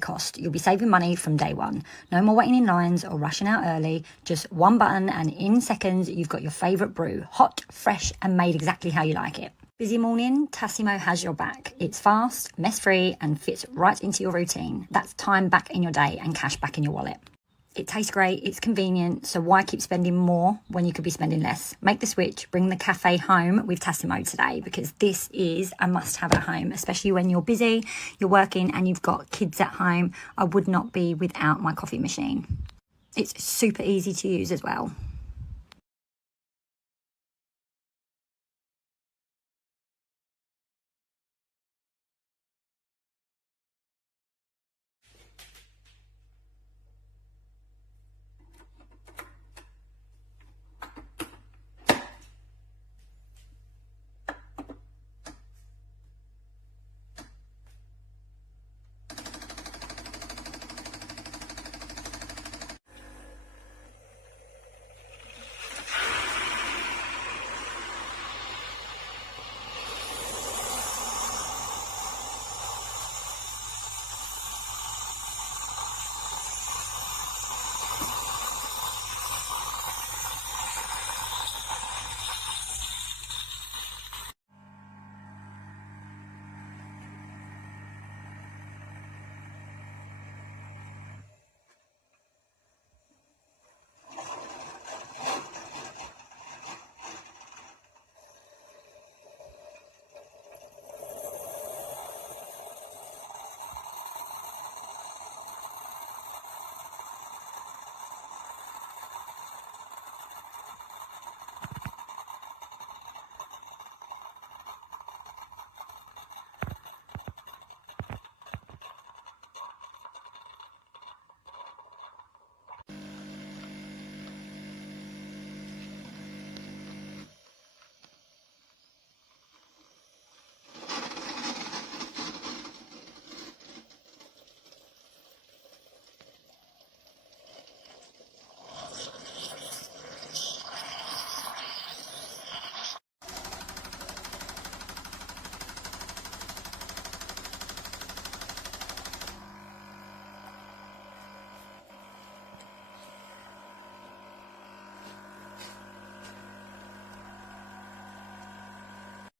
cost. You'll be saving money from day one. No more waiting in lines or rushing out early. Just one button and in seconds, you've got your favourite brew. Hot, fresh and made exactly how you like it. Busy morning, Tassimo has your back. It's fast, mess-free and fits right into your routine. That's time back in your day and cash back in your wallet. It tastes great, it's convenient, so why keep spending more when you could be spending less? Make the switch, bring the cafe home with Tassimo today, because this is a must-have at home, especially when you're busy, you're working and you've got kids at home. I would not be without my coffee machine. It's super easy to use as well.